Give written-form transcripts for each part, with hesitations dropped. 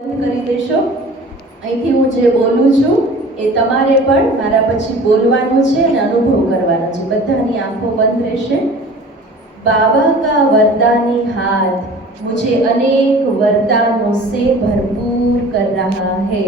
કરી દેશો। અહીંથી હું જે બોલું છું એ તમારે પણ મારા પછી બોલવાનું છે અને અનુભવ કરવાનો છે। બધાની આંખો બંધ રહેશે। बाबा का वरदानी हाथ मुझे अनेक वरदानों से भरपूर कर रहा है।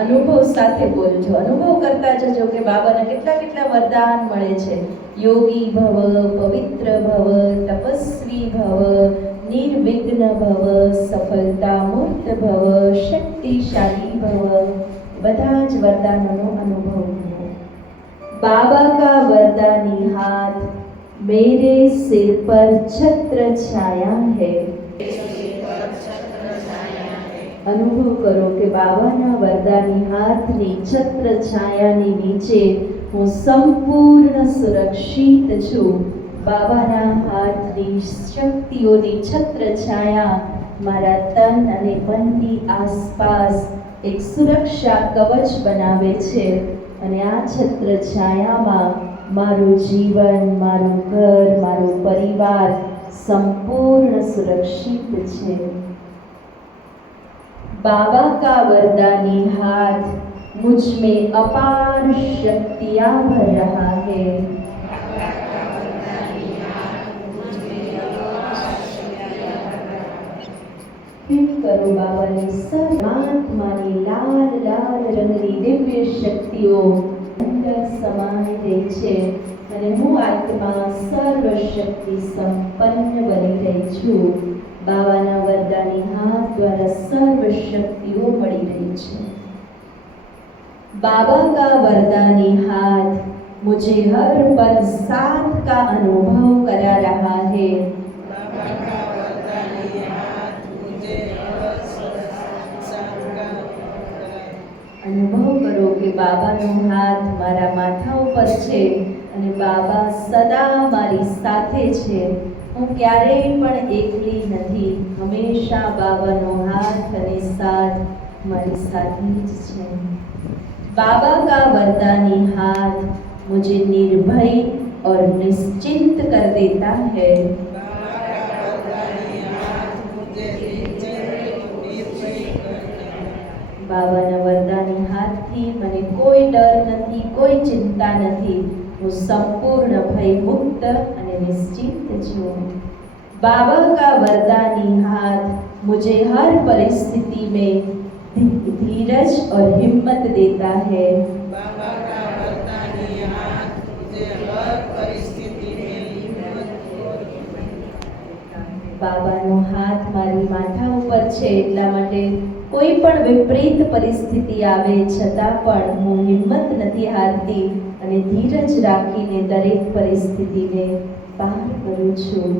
अनुभव साथे बोलजो, अनुभव करता जजो के बाबाना केटला केटला वरदान मळे छे। योगी भव, पवित्र भव, तपस्वी भव, निर्विघ्न भव, सफलता मुक्त भव, शक्तिशाली भव, બધા જ વરદાનોનો અનુભવ કરો। बाबा का वरदानी हाथ मेरे सिर पर छत्र छाया है। अनुभव करो कि बाबाना वरदानी हाथनी छत्र छायानी नीचे હું સંપૂર્ણ સુરક્ષિત છું। બાબાના હાથની શક્તિઓની છત્ર છાયા મારા તન અને મનની આસપાસ એક સુરક્ષા કવચ બનાવે છે અને આ છત્ર છાયામાં મારું જીવન, મારું ઘર, મારું પરિવાર સંપૂર્ણ સુરક્ષિત છે। बाबा का वरदानी हाथ मुझ में अपार शक्तियाँ भर रहा है। करो बाबा ने सर्वात्मानी लाल लाल रंगनी दिव्य शक्तिओ अंदर समाई रही छे અને હું આત્મા સર્વશક્તિ સંપન્ન બની રહી છું। बाबाना वरदानी हाथ द्वारा सर्व शक्तिओ मળી રહી છે। बाबा का वरदानी हाथ मुझे हर पल साथ का अनुभव करा रहा है। अनुभव करो कि बाबानो हाथ मारा माथा पर छे અને બાબા સદા મારી સાથે છે। હું ક્યારેય પણ એકલી નથી। હંમેશા બાબાનો હાથ અને સાથ મારી સાથે જ છે। बाबा का वरदानी हाथ मुझे निर्भय और निश्चिंत कर देता है। बाबाना वरदानी हाथથી મને કોઈ ડર નથી, કોઈ ચિંતા નથી। હું સંપૂર્ણ ભય મુક્ત અને નિશ્चिंत છું। बाबा का वरदानी हाथ मुझे हर परिस्थिति में धीरज और हिम्मत देता है। बाबा का वरदानी हाथ मुझे हर परिस्थिति में हिम्मत और बाबानो हाथ मारी माथा ઉપર છે એટલા માટે કોઈ પણ વિપરીત પરિસ્થિતિ આવે છતાં પણ હું હિંમત નથી હારતી અને ધીરજ રાખીને દરેક પરિસ્થિતિને પાર કરું છું।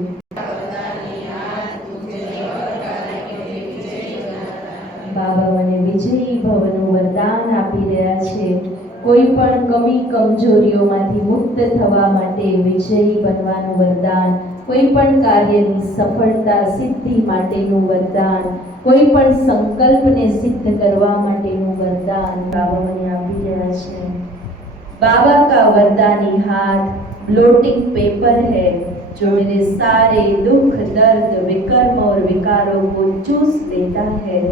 બાબા મને વિજયી ભવનું વરદાન આપી રહ્યા છે। કોઈ પણ કમી કમજોરીઓમાંથી મુક્ત થવા માટે વિજયી બનવાનું વરદાન, કોઈ પણ કાર્યની સફળતા સિદ્ધિ માટેનું વરદાન, કોઈ પણ સંકલ્પને સિદ્ધ કરવા માટેનું વરદાન બાબા મને આપી રહ્યા છે। बाबा का वरदानी हाथ ब्लोटिंग पेपर है जो मेरे सारे दुख, दर्द, विकर्म और विकारों को चूस लेता है।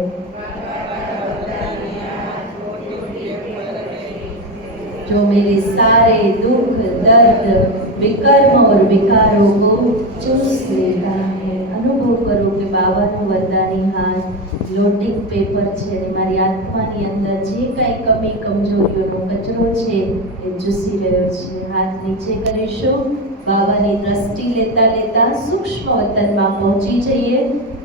जो मेरे सारे दुख, दर्द, विकर्म और विकारों को चूस लेता है। अनुभव करो कि बाबानो वरदानी हाथ ब्लोटिंग पेपर છે અને મારી આત્માની અંદર જે કાંઈ કમી કમજોરીઓનો કચરો છે એ ચૂસી રહ્યો છે। હાથ નીચે કરીશું। બાબાની દ્રષ્ટિ લેતા લેતા સૂક્ષ્મ વતનમાં પહોંચી જઈએ।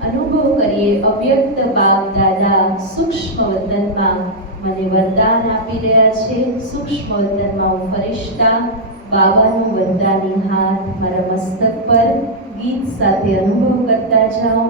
અનુભવ કરીએ અવ્યક્ત બાપ દાદા સૂક્ષ્મ વતનમાં મને વરદાન આપી રહ્યા છે। સૂક્ષ્મ વતનમાં હું ફરિશ્તા બાબાનું વરદાની હાથ મારા મસ્તક પર ગીત સાથે અનુભવ કરતા જાઉં।